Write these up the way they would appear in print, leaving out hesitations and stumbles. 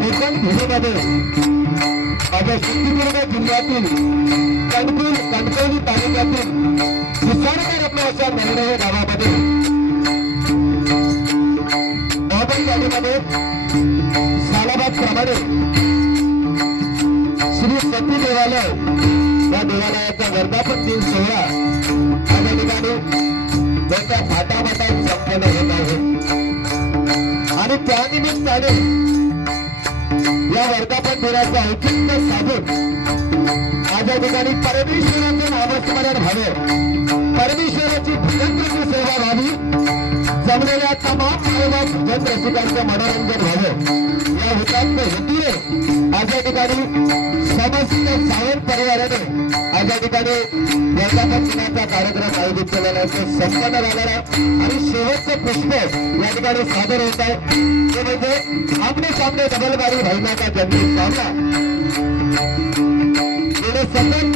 कोकण भूमीमध्ये माझ्या सिंधुदुर्ग जिल्ह्यातील कणकवली तालुक्यातील विसरकर आपल्या अशा नरडे गावामध्ये मोहबन गाडीमध्ये सालाबाद प्रमाणे श्री सती देवालय या देवालयाचा वर्धापन दिन सोहळा या ठिकाणी त्याच्या फाटाफाटात संपन्न होत आहे आणि त्यानिमित्ताने या वर्धापन दिनाचं औचित्य साधून माझ्या ठिकाणी परमेश्वराचे नामस्मरण व्हावे, परमेश्वराची भजनची सेवा व्हावी, जमलेल्या तमाम भजन रसिकांचे मनोरंजन व्हावे या हुतात्म्य हेतूने माझ्या ठिकाणी समस्त सावंत परिवाराने माझ्या ठिकाणी वर्धापन दिनाचा कार्यक्रम आयोजित केलेला आहे. संपन्न झालेला आणि शेवटचं पुष्प या ठिकाणी सादर होत आहे ते म्हणजे आमने सामने डबलबारी भाईना का जन्म सामना. गेले सतत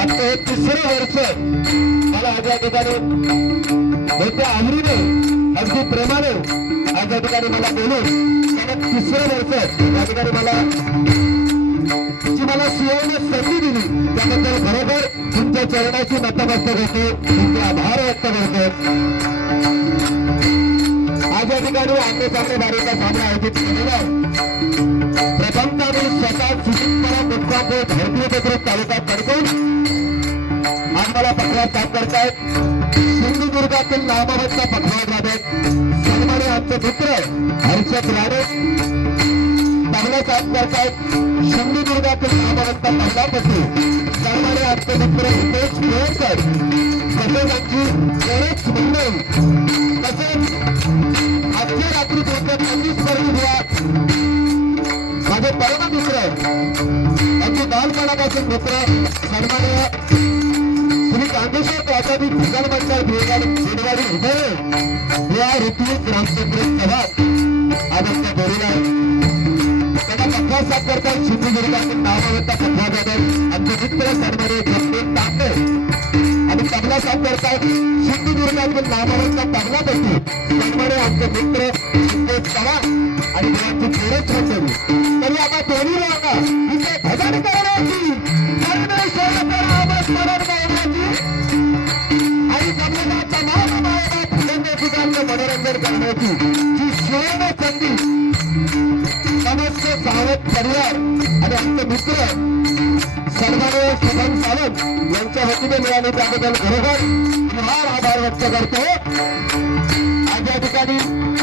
आता हे तिसरं वर्ष मला आज या ठिकाणी मोठ्या आवडीने अगदी प्रेमाने आज या ठिकाणी मला बोलून तिसरं वर्ष या ठिकाणी मला शिवण्यास संधी दिली त्याबद्दल बरोबर तुमच्या चरणाची नतमस्तक होते, तुमचे आभार व्यक्त करतो. आज या ठिकाणी आमने सामने बारीचा सामना आयोजित केलेला प्रथमतः मी स्वतः सुशितपणा मुक्कामपूर धरती बुद्रुक तालुका कणकवली आज मला पखवाज साफ करतायत. सिंधुदुर्गातील नामवंत पखवाज वादक सन्माननीय आमचे मित्र हर्षद राणे तबला साफ करतायत. सिंधुदुर्गातील नामवंत तबलापटू सन्माननीय आमचे मित्र हितेश केळकर तसेच आमची गणेश मंडळ तसेच आजच्या रात्री पोहोचत 25 माझे परम मित्र अगदी बालपणापासून मित्र सन्माननीय श्री कांदेश्वर प्राथमिक भजन मंडळ बेडवाडी हृदय या ऋत्विक रामचंद्र चव्हाण आदर्श बोरीला त्यांना पखवाज साफ करतात. सिंधुदुर्गातील नामवंत पखवाज वादक आमचे मित्र सन्माननीय जगदीश तांबे आणि तबला साफ करतात. सिंधुदुर्गातील नामवंत तबलापटू सन्माननीय आमचे मित्र हितेश चव्हाण आणि देवाची गणेश मंडळी. तरी आता दोन्ही लोकांना इथे भजन करण्याची परमेश्वराचं नामस्मरण करण्याची आणि जमलेल्या तमाम भजन रसिकांचं मनोरंजन करण्याची जी सुवर्ण संधी समस्त सावंत परिवार आणि आमचे मित्र सन्माननीय शुभम सावंत यांच्या वतीने मिळाले त्याबद्दल खरोखर आभार व्यक्त करतो. आज या ठिकाणी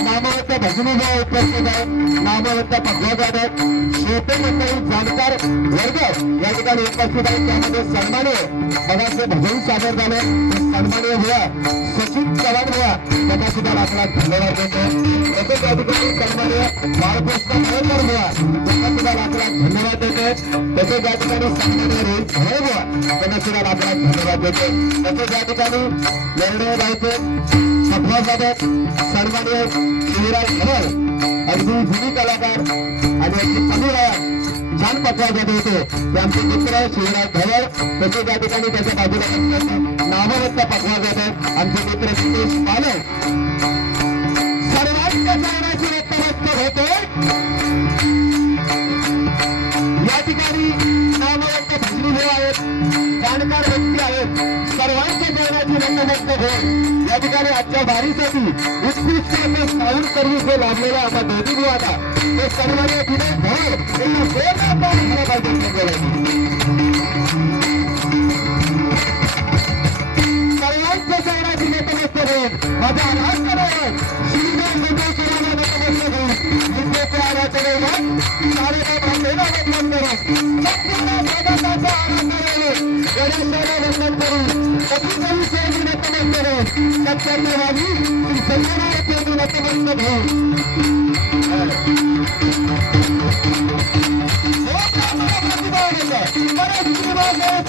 नामवंत भजनीभाव उपस्थित आहेत, नामवंत पखवाज वादक श्रोते मंडळी जाणकार वर्ग या ठिकाणी उपस्थित आहेत. त्यामध्ये सन्माननीय मगाचे भजन सादर झाले सन्माननीय भैया सचिन चव्हाण भैया त्यांना सुद्धा आपला धन्यवाद देतो. तसेच या ठिकाणी सन्माननीय बाळकृष्ण मयेकर भैया त्यांना सुद्धा आपला धन्यवाद देतो. तसेच या ठिकाणी सन्माननीय रोहित भरे भैया त्यांना सुद्धा आपला धन्यवाद देतो. तसेच या ठिकाणी निर्णय गावचे पखवाज वादक सन्माननीय शिवराज धवळ अगदी जुनी कलाकार आणि अगदी कमी वयात छान पखवाज वादक होते ते आमचे मित्र शिवराज धवळ. तसेच या ठिकाणी त्याच्या बाजूला नामवंत पखवाज वादक आमचे मित्र नितेश पालक सर्वांच्या चरणाची नतमस्तक होते. या ठिकाणी नामवंत भजनी आहेत, जाणकार व्यक्ती आहेत, सर्वांच्या चरणाची नतमस्तक होईल. या ठिकाणी आजच्या वारीसाठी उत्कृष्ट असे साऊंड सर्व्हिस हे लाभलेला आम्हा दोन्ही बुवाला ते सन्माननीय विनय धवळ यांना जोरदार ताली झाला पाहिजे. सर्वांच्या चरणाची नतमस्तक होईल. माझा आभार करावा श्रीराम मंगळसुराला नतमस्तक होईल. विद्येच्या आराधनेला सारे ब्रह्मेला वंदन करून संपूर्ण जगताचा आनंद गणेशाला वंदन करून सतीदेवी सेवी नतमस्तक होईल. सत्यदेवानी श्री सत्यनारायण सेवी नतमस्तक होईल.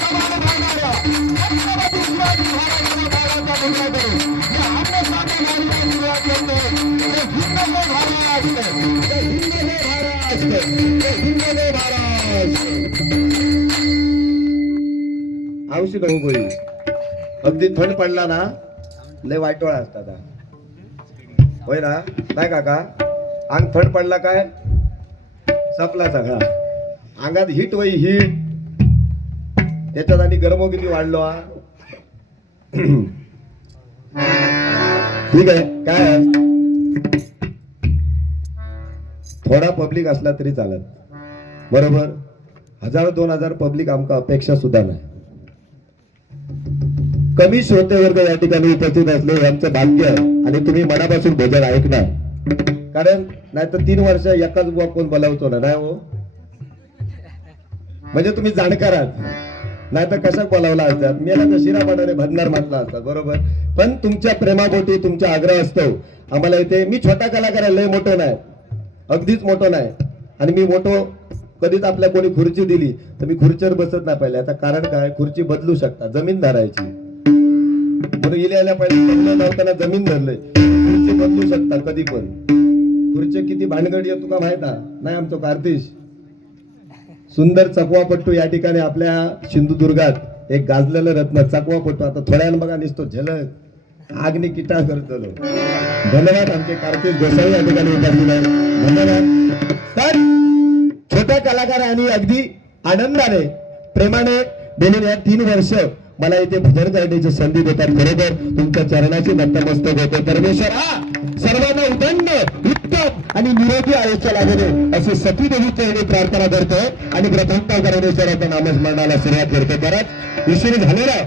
समान भावणाऱ्या छत्रपती शिवाजी महाराजांना भावाचा मुलगा करून या आमने सामने गाडीला सुरुवात करतो. हे हिंद हे महाराष्ट्र, हे हिंद हे महाराष्ट्र, हे हिंद हे महाराष्ट्र. औषध होऊ गई अगदी थंड पडला ना लय वाईटोळा असतात होय ना काय काका अंग थंड पडला काय सपला सगळा अंगात हिट वय हिट त्याच्यात आणि गरमो किती वाढलो हा ठीक आहे काय आहे? थोडा पब्लिक असला तरी चालत बरोबर 1000-2000 पब्लिक आमका अपेक्षा सुद्धा नाही कमी श्रोते वर्ग या ठिकाणी उपस्थित असले हे आमचं भाग्य आहे आणि तुम्ही मनापासून भजन ऐकणार कारण नाहीतर 3 वर्ष एकाच बुवा कोण बोलावतो ना नाही हो म्हणजे तुम्ही जाणकार आहात नाहीतर कशा बोलावला असतात मेला तर शिरा पाडाने भजनार मातला असतात बरोबर पण तुमच्या प्रेमापोटी तुमच्या आग्रह असतो आम्हाला इथे मी छोटा कलाकार आहे लय मोठं नाही अगदीच मोठं नाही आणि मी मोठं कधीच आपल्या कोणी खुर्ची दिली तर मी खुर्चीवर बसत नाही पहिले आता कारण काय खुर्ची बदलू शकता जमीन धरायची बरं गेल्या पहिले लग्न लावताना जमीन धरलंय खुर्ची बदलू शकता कधी पण खुर्ची किती भानगडी आहे तुका माहित नाही आमचं कार्तिश सुंदर चकवापट्टू या ठिकाणी आपल्या सिंधुदुर्गात एक गाजलेलं रत्न चकवापट्टू आता थोड्या वेळानं बघा निसतो झलक आग्नी किटा करतो धन्यवाद आमचे कार्तिक गोसाई या ठिकाणी उपस्थित आहे धन्यवाद तर छोट्या कलाकार आणि अगदी आनंदाने प्रेमाने गेलेली या 3 वर्ष मला इथे भजन करण्याची संधी देतात बरोबर तुमच्या चरणाची नतमस्तक होते परमेश्वर हा सर्वांना उदंड उत्तम आणि निरोगी आयुष्य लाभले असे सती देवीचे मी प्रार्थना करतोय आणि प्रथमतः परमेश्वराच्या नामस्मरणाला सुरुवात करतो बराच उशीर झालेला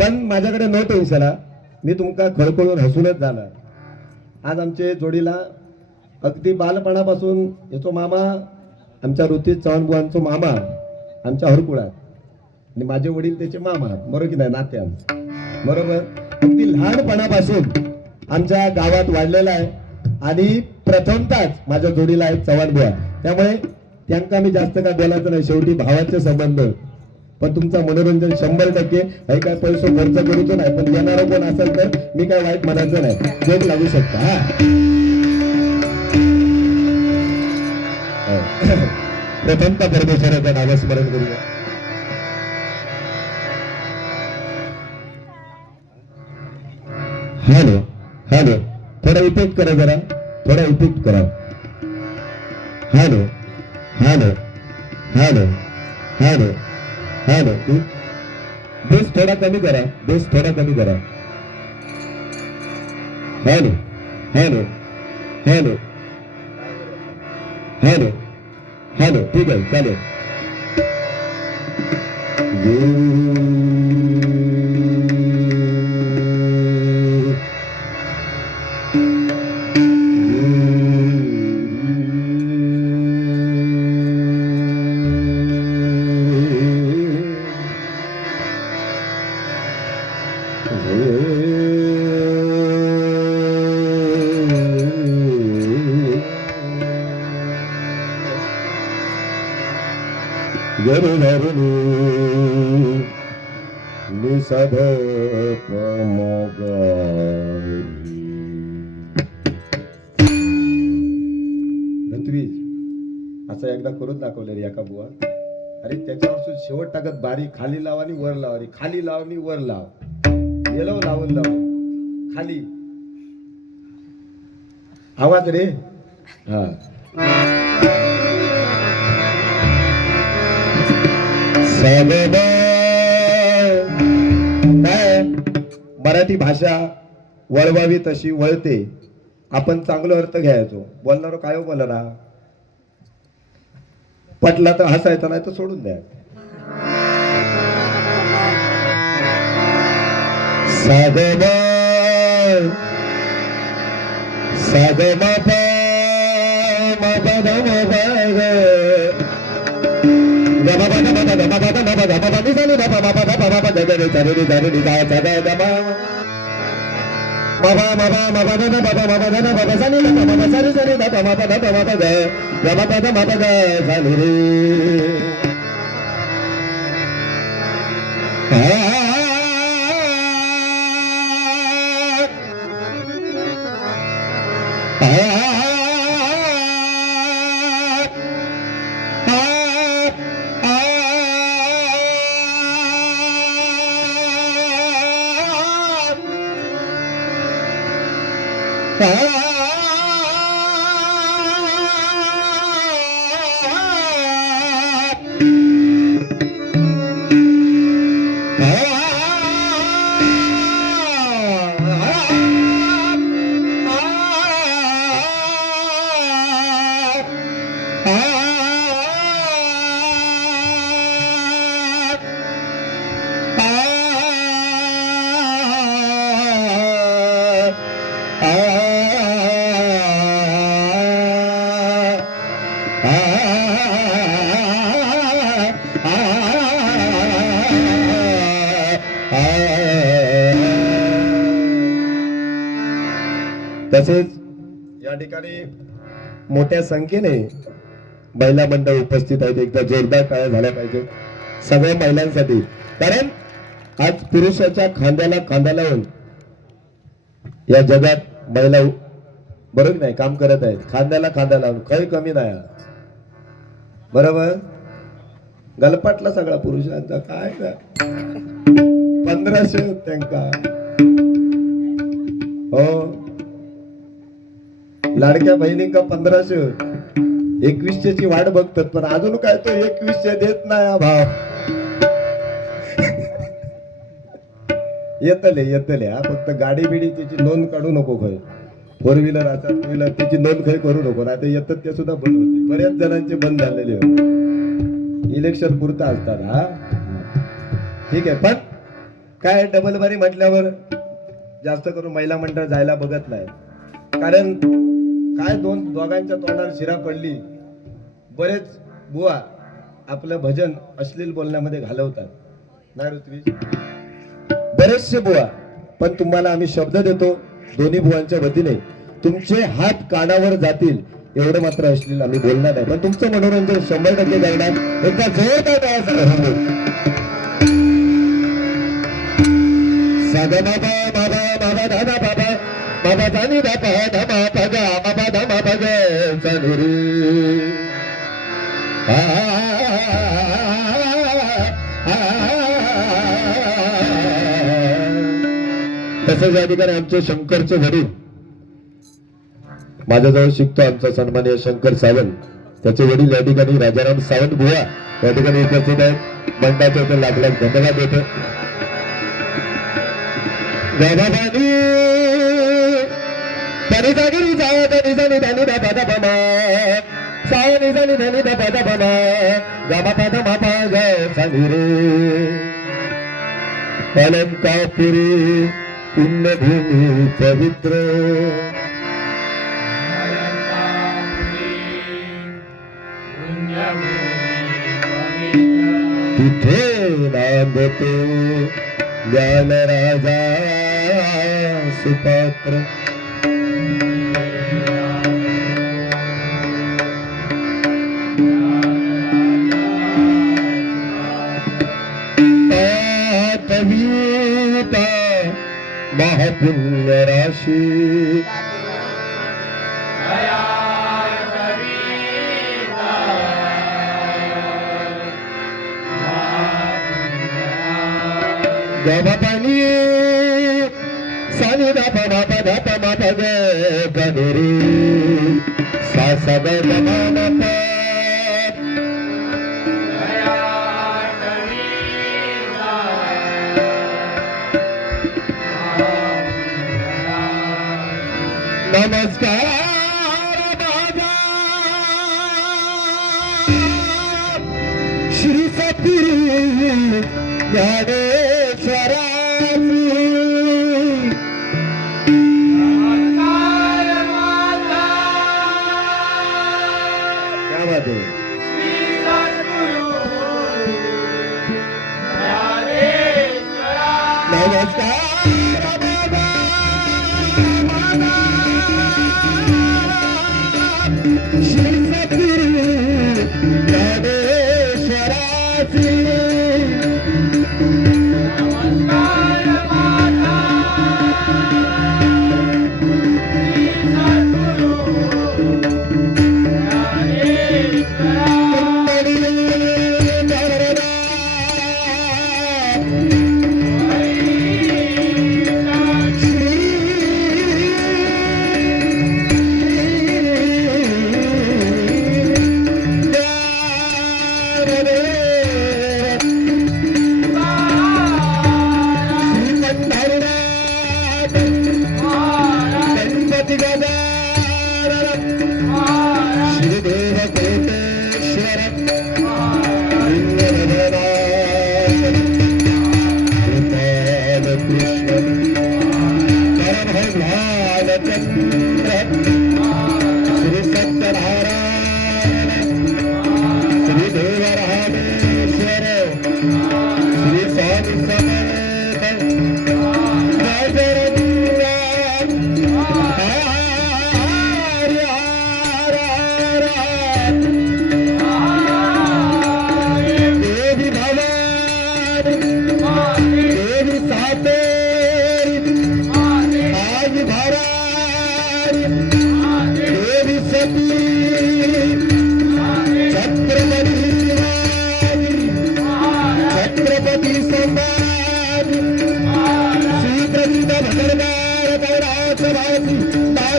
पण माझ्याकडे नो टेन्शन मी तुमका खळखळून हसूनच जाणार आज आमचे जोडीला अगदी बालपणापासून याचो मामा आमच्या ऋतिज चव्हाणबुवांचो मामा आमच्या हरकुळात आणि माझे वडील त्याचे मामा बरोबर की नाही नात्यात बरोबर अगदी लहानपणापासून आमच्या गावात वाढलेला आहे आणि प्रथमतःच माझ्या जोडीला आहे चव्हाणबुवा त्यामुळे त्यांना मी जास्त काय बोलायचं नाही शेवटी भावाचे संबंध पण तुमचं मनोरंजन 100% हे काय पैसे खर्च करूच नाही पण येणारं कोण असेल तर मी काय वाईट म्हणायचं नाही जोक लागू शकता हा प्रथमतः परमेश्वराचं नामस्मरण करूया हॅलो हॅलो थोडा इफेक्ट करा जरा थोडा इफेक्ट करा hello hello hello hello hello base थोडा कमी करा बेस थोडा कमी करा hello hello hello hello hello ठीक आहे चालेल निषध ऋत्विज असं एकदा करून दाखवलं रे एका बुवा अरे त्याच्यापासून शेवट टाकत बारी खाली लाव आणि वर लाव रे खाली लाव आणि वर लाव गेलो लावून लाव खाली आवाज रे हा मराठी भाषा वळवावी तशी वळते आपण चांगला अर्थ घ्यायचो बोलणारो काय बोलला पटला तर हसायचा नाही तर सोडून द्या तसेच या ठिकाणी मोठ्या संख्येने महिला मंडळ उपस्थित आहेत. एकदा जोरदार टाळ्या झाल्या पाहिजे सगळ्या महिलांसाठी, कारण आज पुरुषाच्या खांद्याला खांदा लावून या जगात महिला बरोबर नाही काम करत आहेत. खांद्याला खांदा लावून काही कमी नाही. बरोबर गलपाटला सगळा पुरुषांचा काय 1500 त्यांका हो लाडक्या बहिणींका 1500 2100 ची वाट बघतात, पण अजून काय तो 2100 देत नाही हा भाव. येतले हा फक्त गाडी बिडी त्याची नोंद काढू नको खय. 4 व्हीलर आता 2 व्हीलर त्याची नोंद काही करू नको ना. ते येतात ते सुद्धा बंद होते. बऱ्याच जणांचे बंद झालेले होते. इलेक्शन पुरता असतात हा ठीक आहे. पण काय डबल बारी म्हटल्यावर जास्त करून महिला मंडळ जायला बघत नाही. कारण काय दोघांच्या तोंडावर शिरा पडली. बरेच बुवा आपलं भजन अश्लील बोलण्यामध्ये घालवतात नाही ऋत्विज, बरेचसे बुवा. पण तुम्हाला आम्ही शब्द देतो दोन्ही बुवांच्या वतीने, तुमचे हात कानावर जातील एवढं मात्र अश्लील आम्ही बोलणार नाही. पण तुमचं मनोरंजन 100% करणार. एकदा जोरदार टाळ्या साधा बाबा बाबा बाबा दादा बाबा बाबा जानी बाबा धमा पगा बाबा धमा पगा चालू तसंच या ठिकाणी आमचे शंकरचे वडील माझ्याजवळ शिकतो आमचा सन्माननीय शंकर सावंत, त्याचे वडील या ठिकाणी राजाराम सावंत बुवा या ठिकाणी उपस्थित आहेत. मंडळाचे इथे लाख लाख धन्यवाद देतो. धनी जागिरी जाय धनी धनी धनी धपा धपमा साय निधनी धनी धपा धपमा गमा पद मापा गय सनी रे अलंकापुरी पुण्यभूमी पवित्र तिथे नांदतो ज्ञान राजा सुपात्र कविता महापुण्य राशी गमपनी सानी धा पमा पद पमा पद गनुरी सा सब गमन नमस्कार बाबा श्री सद्गुरु ज्ञानेश्वरा क्या बात है. नमस्कार बाबा श्री सद्गुरु ज्ञानेश्वराची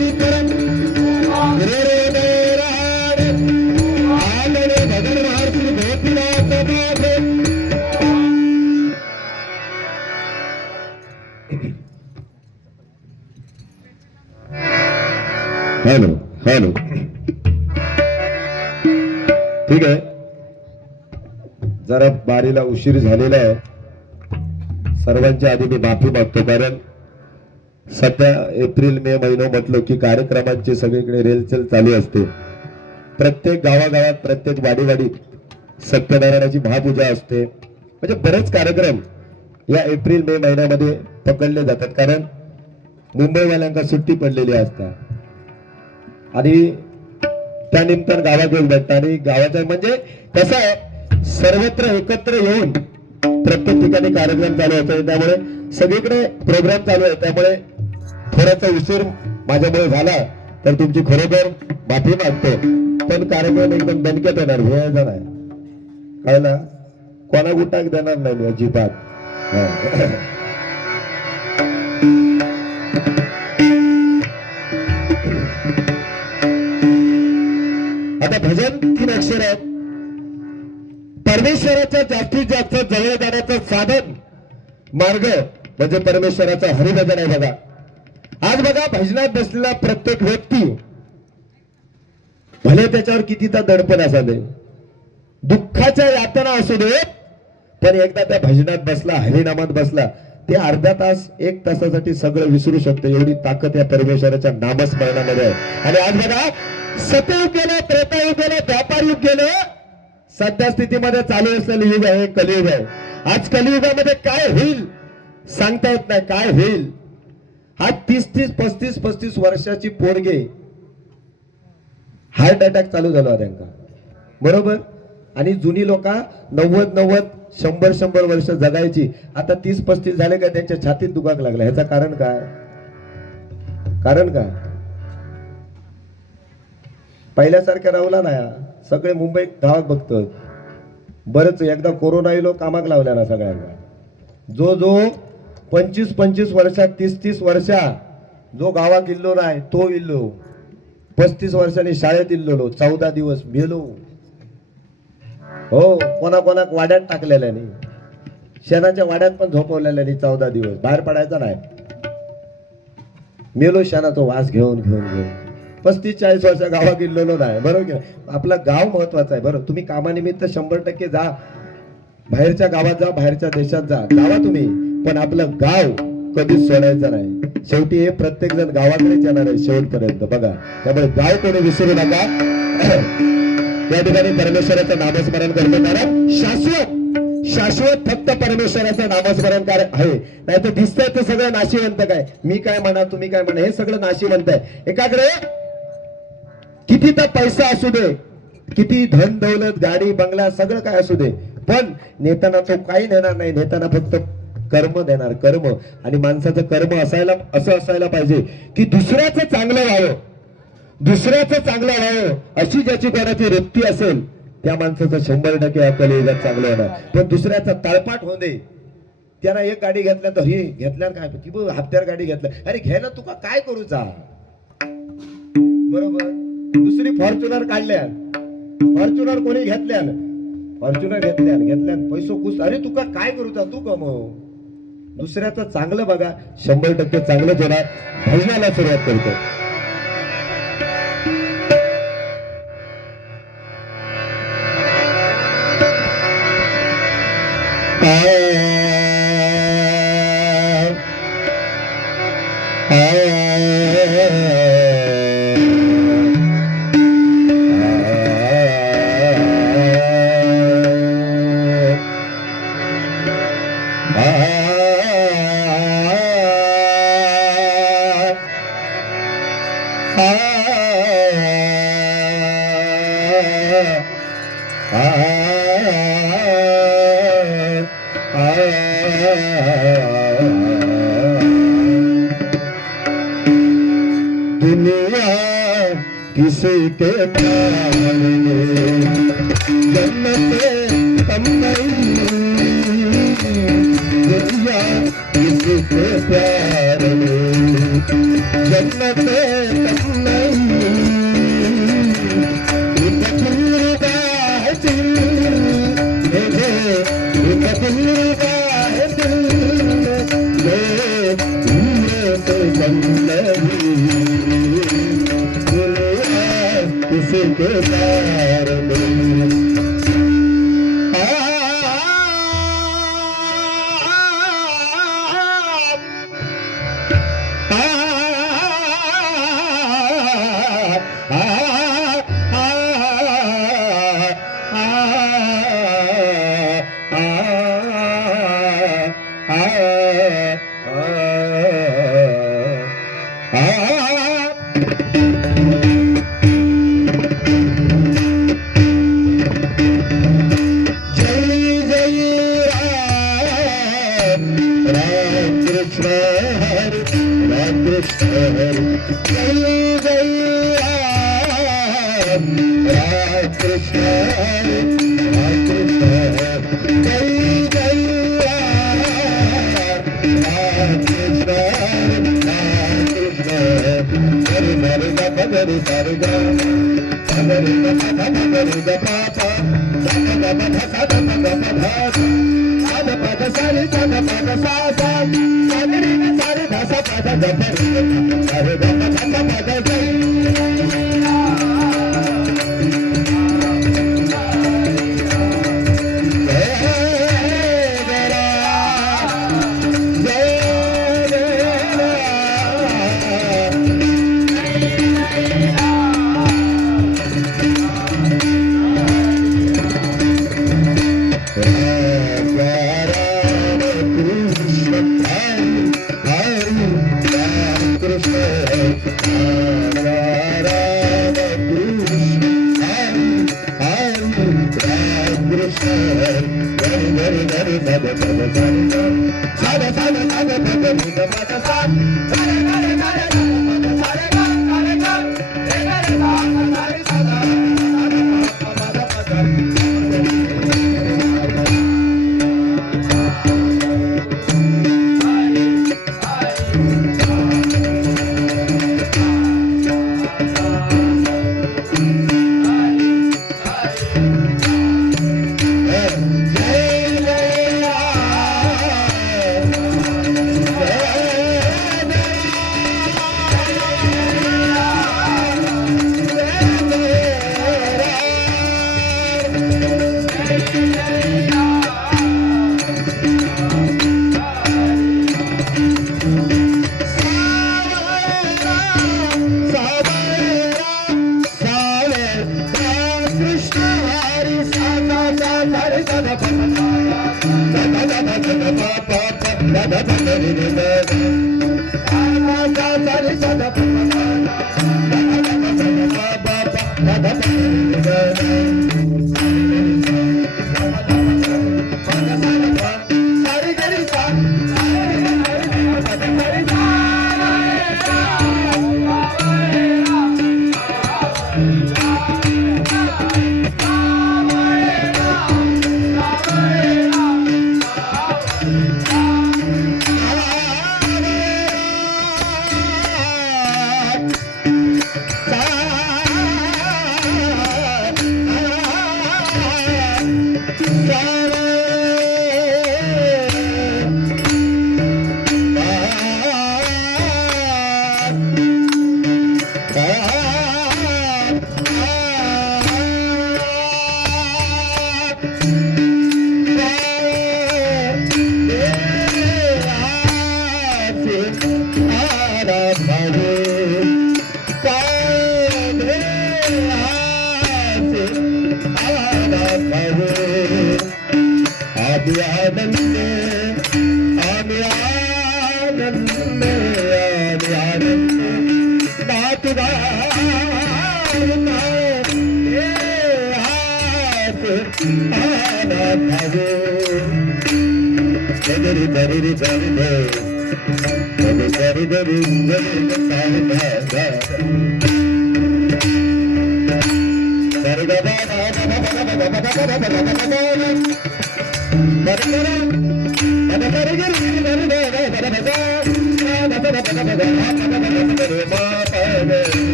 आरती करत रे रे राड आलडे भगन महाराज गोपीनाथ बाबे हॅलो हॅलो ठीक आहे जरा बारीला उशीर झालेला आहे सर्वांच्या आधी मी माफी मागतो कारण सध्या एप्रिल मे महिना म्हटलो की कार्यक्रमांची सगळीकडे रेलचेल चालू असते प्रत्येक गावागावात प्रत्येक वाडीवाडीत सत्यनारायणाची महापूजा असते म्हणजे बरेच कार्यक्रम या एप्रिल मे महिन्यामध्ये पकडले जातात कारण मुंबईवाल्यांना सुट्टी पडलेली असतात आणि त्या निमित्तानं गावात येऊन भेटतात आणि गावाच्या म्हणजे कसं आहे सर्वत्र एकत्र येऊन प्रत्येक ठिकाणी कार्यक्रम चालू होतो त्यामुळे सगळीकडे प्रोग्राम चालू आहे त्यामुळे थोडासा उशीर माझ्यामुळे झाला तर तुमची खरोखर माफी मागतो पण कार्यक्रम एकदम दणक्यात येणार हे नाही कळला कोणा गुटाक देणार नाही मी अजिबात आता भजन 3 अक्षर आहेत परमेश्वराच्या जास्तीत जास्त जवळ जाण्याचं साधन मार्ग म्हणजे परमेश्वराचं हरिभजन आहे बघा आज बघा भजनात बसलेला प्रत्येक व्यक्ती भले त्याच्यावर कितीचा दडपण असू दे दुःखाच्या यातना असू दे पण एकदा त्या भजनात बसला हरिनामात बसला ते अर्धा तास 1 तासासाठी सगळं विसरू शकतो एवढी ताकद या परमेश्वराच्या नामस्मरणामध्ये आहे आणि आज बघा सतयुग गेलं त्रेतायुग गेलं द्वापार युग गेलं सध्या स्थितीमध्ये चालू असलेलं युग आहे कलियुग आहे आज कलियुगामध्ये काय होईल सांगता येत नाही काय होईल आज 30-35 वर्षाची पोरगे हार्ट अटॅक चालू झाला त्यांना बरोबर आणि जुनी लोक 90-100 वर्ष जगायची आता 30-35 झाले का त्यांच्या छातीत दुखाक लागला ह्याचं कारण काय पहिल्यासारखं राहला नाही सगळे मुंबई गावात बघतो बरंच एकदा कोरोना येलो कामाक लावल्या ना सगळ्यांना जो 25 वर्षात 30 वर्षा जो गावात इल्लो नाही तो इल्लो 35 वर्षांनी शाळेत इल्लो 14 दिवस मेलो हो कोणाक वाड्यात टाकलेल्यानी शेणाच्या वाड्यात पण झोपवलेल्यानी 14 दिवस बाहेर पडायचा नाही मेलो शेणाचा वास घेऊन 35-40 वर्ष गावात गेलेलो नाही बरोबर आपला गाव महत्वाचा आहे बरोबर तुम्ही कामानिमित्त 100% जा बाहेरच्या गावात जा बाहेरच्या देशात जावा तुम्ही पण आपलं गाव कधीच सोडायचं नाही शेवटी हे प्रत्येक जण गावाकडेच येणार आहे शेवटपर्यंत बघा त्यामुळे गाव कोणी विसरू नका या ठिकाणी परमेश्वराचं नामस्मरण करतो कारण शाश्वत फक्त परमेश्वराचं नामस्मरण आहे नाही तर दिसतंय ते सगळं नाशिवंत काय मी काय म्हणा तुम्ही काय म्हणा हे सगळं नाशिवंत आहे एकाकडे किती तर पैसा असू दे किती धन दौलत गाडी बंगला सगळं काय असू दे पण नेताना तो काही देणार नाही नेताना फक्त कर्म देणार कर्म आणि माणसाचं कर्म असं असायला पाहिजे की दुसऱ्याचं चांगलं व्हावं अशी ज्याची कोणाची वृत्ती असेल त्या माणसाचं 100% अकल युगात चांगलं होणार पण दुसऱ्याचा तळपाट होऊ दे त्याला एक गाडी घेतल्या तर ही घेतल्यावर काय की हप्त्यावर गाडी घेतल्या अरे घ्यायला तुका काय करूचा बरोबर दुसरी फॉर्च्युनर काढल्या फॉर्च्युनर कोणी घेतल्या फॉर्च्युनर घेतल्या पैसो कुस अरे तुका काय करूचा तू कमव दुसऱ्याचं चांगलं बघा 100% चांगलंच होणार भजनाला सुरुवात करतो किसी के प्यार में जन्नत कम नहीं दुनिया किसी के प्यार में जन्नत के तार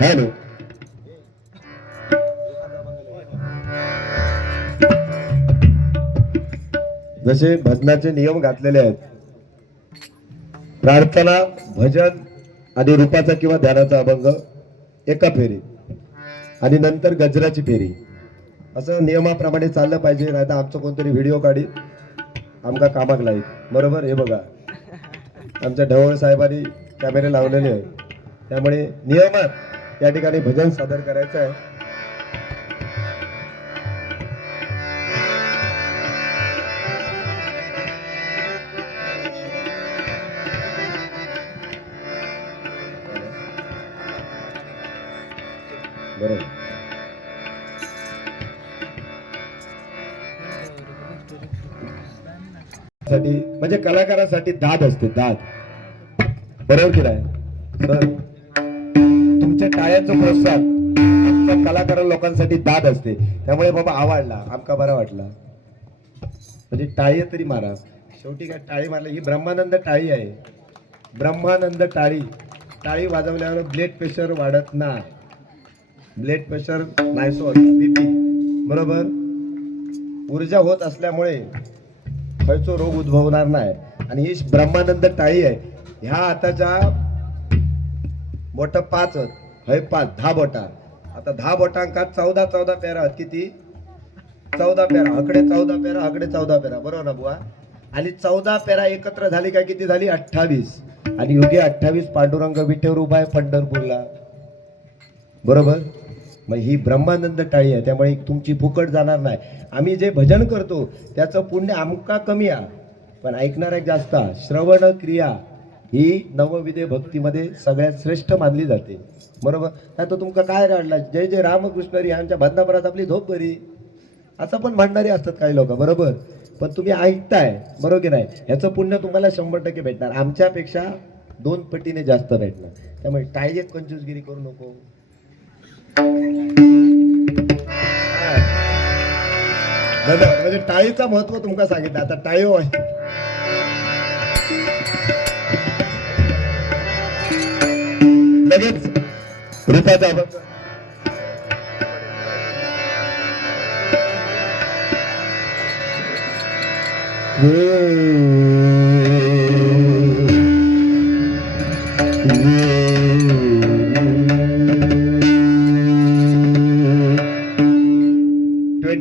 हॅलो. जसे भजनाचे नियम घातलेले आहेत, प्रार्थना, भजन आणि रूपाचा किंवा ध्यानाचा अभंग एका फेरी आणि नंतर गजराची फेरी, असं नियमाप्रमाणे चाललं पाहिजे. नाही तर आमचं कोणतरी व्हिडिओ काढी आमका कामाक लाईल. बरोबर. हे बघा, आमच्या ढवळ साहेबांनी कॅमेरे लावलेले आहेत, त्यामुळे नियमात या ठिकाणी भजन सादर करायचं आहे. बरोबर. म्हणजे कलाकारासाठी दाद असते, दाद. बरोबर की नाही सर? तुमच्या टाळ्यांचं प्रोत्साहन आमच्या कलाकार लोकांसाठी दाद असते. त्यामुळे बाबा आवडला, आमका बरा वाटला, म्हणजे टाळी तरी मारा. शेवटी काय टाळी मारला, ही ब्रह्मानंद टाळी आहे. ब्रह्मानंद टाळी. टाळी वाजवल्यावर ब्लड प्रेशर वाढत नाही. ब्लड प्रेशर नाही सो बीपी. बरोबर. ऊर्जा होत असल्यामुळे खयचो रोग उद्भवणार नाही. आणि ही ब्रह्मानंद टाळी आहे. ह्या हाताच्या बोट 5 हय 5 10 बोटा. आता 10 बोटांका 14 पेरा आहेत. किती? 14 पेरा. हकडे 14 पेरा, हकडे 14 पेरा. बरोबर ना बुवा? आणि 14 पेरा एकत्र झाली का किती झाली? 28. आणि योगी 28 पांडुरंग विठेवर उभा आहे पंढरपूरला. बरोबर. मग ही ब्रह्मानंद टाळी आहे. त्यामुळे तुमची फुकट जाणार नाही. आम्ही जे भजन करतो त्याचं पुण्य आमका कमी आहे, पण ऐकणाऱ्या जास्त. श्रवण क्रिया ही नवविधे भक्तीमध्ये सगळ्यात श्रेष्ठ मानली जाते. बरोबर. नाही तर तुमका काय रडला, जय जय रामकृष्ण री आमच्या भजनापरात आपली झोप बरी, असं पण म्हणणारे असतात काही लोक. बरोबर. पण तुम्ही ऐकताय, बरोबर की नाही? ह्याचं पुण्य तुम्हाला 100% भेटणार. आमच्यापेक्षा 2 पटीने जास्त भेटणार. त्यामुळे टाळीत कंजूसगिरी करू नको. म्हणजे टाळीचं महत्व तुमका सांगितलं. आता टाळी आहे लगेच रूपाचा अभंग.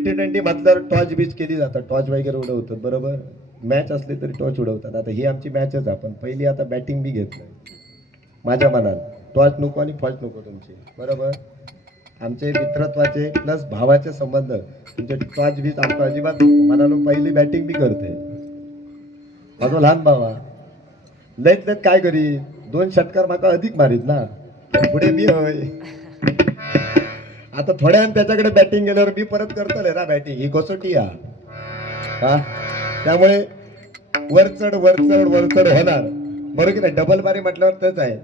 T20 म्हटल्यावर टॉर्च बीच केली जातात, टॉर्च वगैरे उडवतात. बरोबर. मॅच असली तरी टॉर्च उडवतात. आता ही आमची मॅचच आपण पहिली आता बॅटिंग बी घेतलं माझ्या मनात. टॉर्च नको आणि फॉल्ट नको तुमची. बरोबर. आमचे मित्रत्वाचे प्लस भावाचे संबंध तुमचे टॉर्च बीच आमचं अजिबात म्हणालो. पहिली बॅटिंग बी करते माझा लहान भावा. लयत लयत काय करी 2 षटकार माका अधिक मारीत ना, पुढे मी होय. आता थोड्या त्याच्याकडे बॅटिंग गेल्यावर मी परत करतोय ना बॅटिंग. ही कसोटी हा. त्यामुळे वरचढ वरचढ वरचढ होणार. बरोबर की नाही? डबल बारी म्हटल्यावर तेच आहे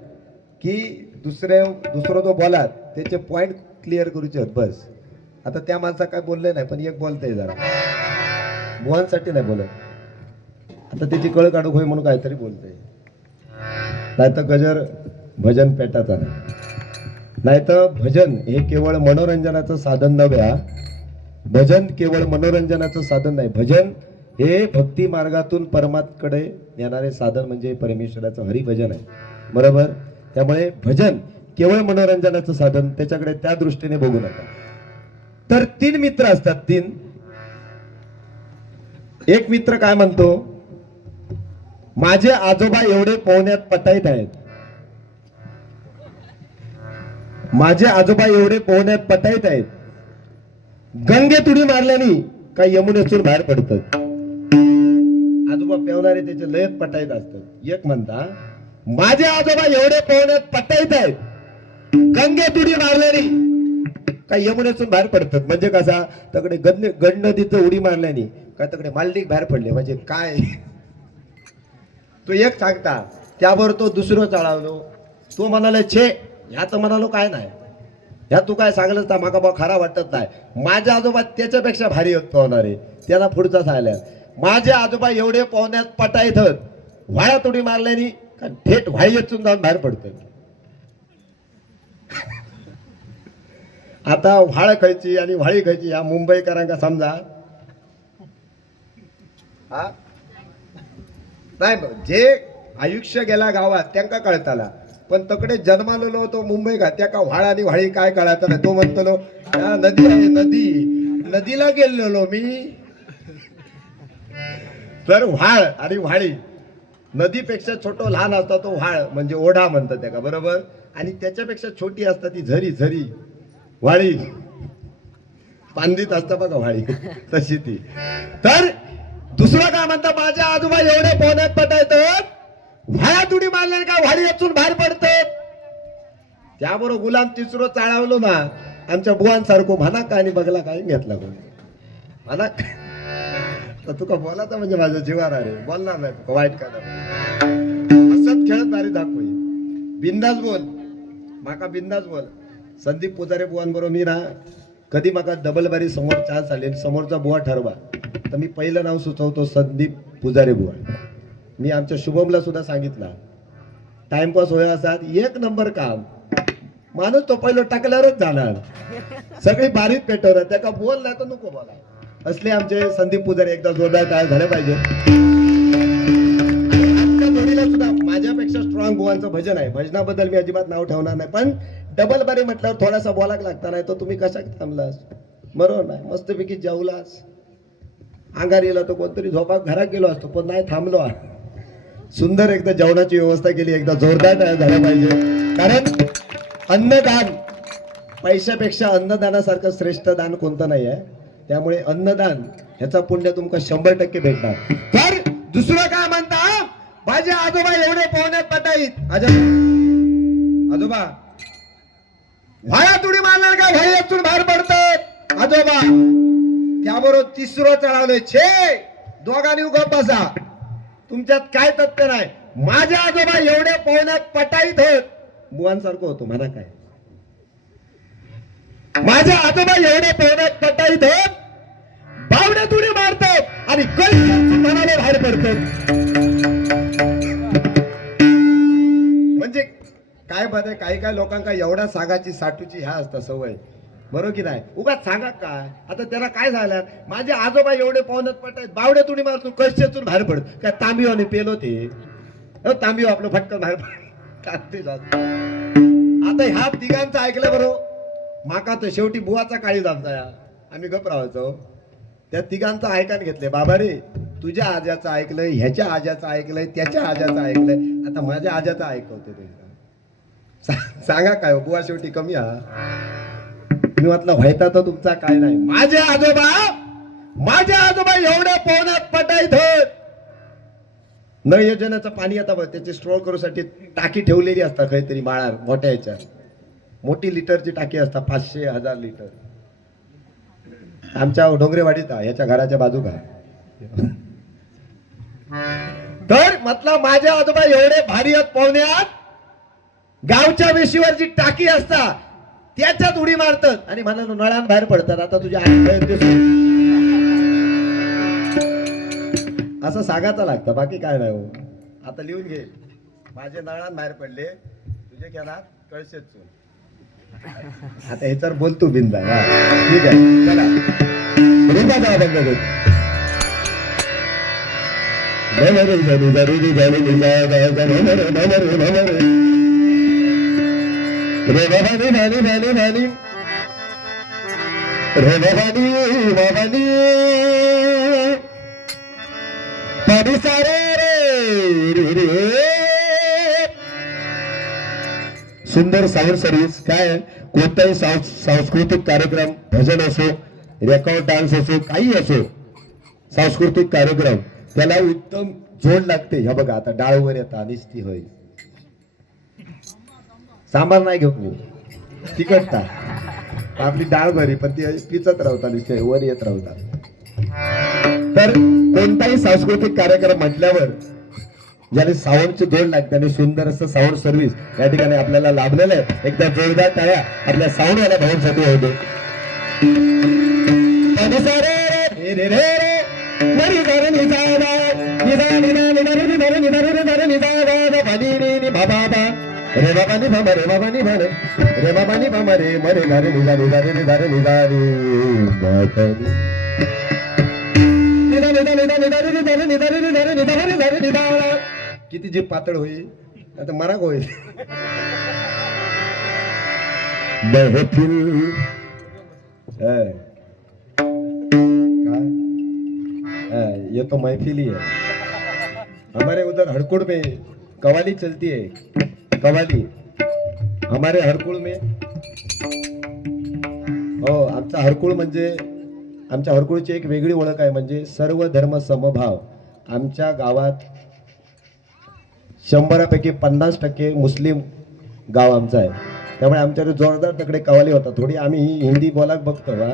की दुसरं जो बॉलात त्याचे पॉइंट क्लिअर करूचे आहेत बस. आता त्या माणसा काय बोलले नाही, पण एक बोलतंय जरा मोहनसाठी नाही बोलत. आता त्याची कळ काढू होय म्हणून काहीतरी बोलतंय. नाही तर गजर भजन पेटाचा नाही तर भजन हे केवळ मनोरंजनाचं साधन नव्हे. भजन केवळ मनोरंजनाचं साधन नाही. भजन हे भक्ती मार्गातून परमात्म्याकडे नेणारे साधन म्हणजे परमेश्वराचं हरिभजन आहे. बरोबर. त्यामुळे भजन केवळ मनोरंजनाचं साधन त्याच्याकडे त्या दृष्टीने बघू नका. तर 3 मित्र असतात. 3 एक मित्र काय म्हणतो, माझे आजोबा एवढे पोहण्यात पटाईत आहेत. माझे आजोबा एवढे पोहण्यात पटाईत आहेत, गंगेत उडी मारल्याने काय यमुनेतून बाहेर पडतात. आजोबा पेवणारे त्याचे लयत पटाईत असतात. एक म्हणता, माझे आजोबा एवढे पोहण्यात पटाईत आहेत, गंगेत उडी मारल्याने काय यमुनेतून बाहेर पडतात. म्हणजे कसा, तकडे गंड नदीचं उडी मारल्याने काय तकडे मालदीक बाहेर पडले. म्हणजे काय, तो एक सांगता, त्यावर तो दुसरं चढावलो. तो म्हणाले छे, ह्या तर म्हणालो काय नाही, ह्या तू काय सांगलंस तर माका बा खरा वाटत नाही. माझे आजोबा त्याच्यापेक्षा भारी पोहणारे. त्याला पुढचा सांगल्या, माझे आजोबा एवढे पोहण्यात पटाईत आहेत, व्हाळ्यात उडी मारल्याने थेट व्हाळीतून जाऊन बाहेर पडतात. आता व्हाळ खायची आणि व्हाळी खायची या मुंबईकरांका समजा हा नाही. जे आयुष्य गेला गावात त्यांना कळताला, पण तकडे जन्मालेलो तो मुंबई का त्या का व्हाळ आणि व्हाळी काय कळायचं नाही. तो म्हणतो नदी आहे, नदीला गेलेलो मी. तर व्हाळ आणि व्हाळी, नदीपेक्षा छोटो लहान असता तो व्हाळ म्हणजे ओढा म्हणतात त्या का, बरोबर. आणि त्याच्यापेक्षा छोटी असतात ती झरी व्हाळी, पांदीत असतं बघा व्हाळी, तशी ती. तर दुसरं काय म्हणता, माझ्या आजोबा एवढे पोहण्यात पटायतात, व्हाळ्यात उडी मारल्याने का व्हाळी यातून बाहेर पडतात. त्याबरोबर गुलाम तिसरं चाळवलो ना आमच्या बुवांसारखं, म्हणा काय आणि बघला काय घेतला कोणी म्हणा. तर तुका बोलायचं म्हणजे माझ्या जीवार आहे, बोलणार नाही तुका वाईट का असत खेळत भारी दाखवू. बिंदास बोल, माका बिंदास बोल. संदीप पुजारे बुवांबरोबर मी ना कधी माका डबल बारी समोर चान्स आले, समोरचा बुवा ठरवा तर मी पहिलं नाव सुचवतो संदीप पुजारे बुवा. मी आमच्या शुभमला सुद्धा सांगितला, टाइमपास होय असतात, एक नंबर काम माणूस तो पहिलं टाकल्यावरच जाणार, सगळी बारीक पेटवणार, त्या का बोल नाही तर नको बोला. असले आमचे संदीप पुजारी, एकदा जोरदार काय झालं पाहिजे. आमच्या जोडीला सुद्धा माझ्यापेक्षा स्ट्रॉंग बुवांचं भजन आहे. भजनाबद्दल मी अजिबात नाव ठेवणार नाही, पण डबल बारी म्हटल्यावर थोडासा बोलायला लागता. नाही तर तुम्ही कशा थांबलास, बरोबर नाही, मस्तपैकी जेवलास, अंगार येला तर कोणतरी झोपा घरात गेलो असतो, पण नाही थांबलो. सुंदर एकदा जेवणाची व्यवस्था केली, एकदा जोरदार तयार झालं पाहिजे. कारण अन्नदान, पैशापेक्षा अन्नदानासारखं श्रेष्ठ दान कोणतं नाही आहे. त्यामुळे अन्नदान ह्याचा पुण्य तुमका 100% भेटणार. तर दुसरं काय म्हणता, माझे आजोबा एवढे पोहण्यात पटाईत, आजोबा व्हाळ्यात उडी मारणार का व्हाळ्यातून बाहेर पडतात आजोबा. त्याबरोबर तिसरं चढावलंय, छे दोघांनी उगा बसा, तुमच्यात काय तथ्य नाही. माझे आजोबा एवढे पोहण्यात पटाईत होत, बुवांसारखं होतो म्हणा काय. माझे आजोबा एवढे पोहण्यात पटाईत होत, बावड्यात उडी मारतात आणि म्हणाले बाहेर पडतात. म्हणजे काय बरं, काही लोकांना एवढ्या सागाची साठूची ह्या असता सवय, बरोबर की नाही. उगाच सांगा काय, आता त्याला काय झालं, माझे आजोबा एवढे पोहण्यात पटाईत, बावड्यात उडी मारतो, कशातून बाहेर पडत काय. तांबिवाने पेलो ते तांबिव आपलं फटकन बाहेर पडते. आता ह्या तिघांचं ऐकलं बरोबर, माका तर शेवटी बुवाचा काळी जामचा, आम्ही गप राहायचो. त्या तिघांचं ऐकायला घेतलंय. बाबा रे, तुझ्या आज्याचं ऐकलंय, ह्याच्या आज्याचं ऐकलंय, त्याच्या आज्याचं ऐकलंय, आता माझ्या आज्याचं ऐकवते ते. सांगा काय बुवा, शेवटी कमी हा. मी म्हटलं व्हायता तर तुमचा काय नाही. माझे आजोबा एवढे पोहण्यात पटाईत होत. न योजनेचं पाणी आता बघ, त्याची स्ट्रोल करूसाठी टाकी ठेवलेली असतात काहीतरी माळार मोठ्या ह्याच्या, मोठी लिटरची टाकी असतात, 500-1000 लिटर. आमच्या डोंगरेवाडीत ह्याच्या घराच्या बाजू का. तर म्हटलं माझे आजोबा एवढे भारी आहेत पोहण्यात, गावच्या वेशीवर जी टाकी असता त्याच्यात उडी मारतात आणि म्हणालो नळान बाहेर पडतात. आता तुझ्या असं सांगायचं लागतं, बाकी काय नाही हो. आता लिहून घे, माझे नळान बाहेर पडले, तुझे केला कळशेत चूल. आता ह्याच्यावर बोलतो बिंदा. ठीक आहे, चला रुपा जा बंद रे पाणी सारे सुंदर साऊंड सर्व्हिस. काय कोणताही सांस्कृतिक कार्यक्रम, भजन असो, रेकॉर्ड डान्स असो, काही असो, सांस्कृतिक कार्यक्रम त्याला उत्तम जोड लागते. ह्या बघा आता डाळ वर येतात आणि ती होय सांबार नाही घेऊ मी तिकटता आपली डाळ भरी पण ती पिचत राहता निश्चय वर येत राहतात. तर कोणताही सांस्कृतिक कार्यक्रम म्हटल्यावर ज्याने साऊंडची जोड लागते आणि सुंदर असं साऊंड सर्व्हिस या ठिकाणी आपल्याला लाभलेलं आहे. एकदा जोरदार टाळ्या आपल्या साऊंडवाल्या भाऊंसाठी होतो. रे बाबा नि भामा रे बाबा नि भाने रे बाबा नि भामा रे मरे घरे निजा निजा रे निजा रे निजा रे किती जीभ पातळ होईल आता मराक होईल. ये तो महफिल ही है. हमारे उधर हड़कुड़ में कवाली चलती है. कवाली हमारे हरकुळ में हो. आमचा हरकुळ म्हणजे आमच्या हरकुळची एक वेगळी ओळख आहे म्हणजे सर्व धर्म समभाव. आमच्या गावात 100पैकी 50% मुस्लिम गाव आमचं आहे. त्यामुळे आमच्याकडे जोरदार तकडे कवाली होता. थोडी आम्ही हिंदी बोलाक बघतो वा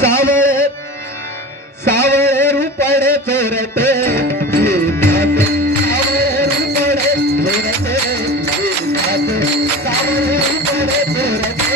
सावळे सावळे रूपडे चोरते सावळे रूपडे चोरते सावळे रूपडे चोरते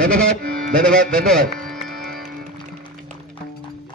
धन्यवाद धन्यवाद धन्यवाद.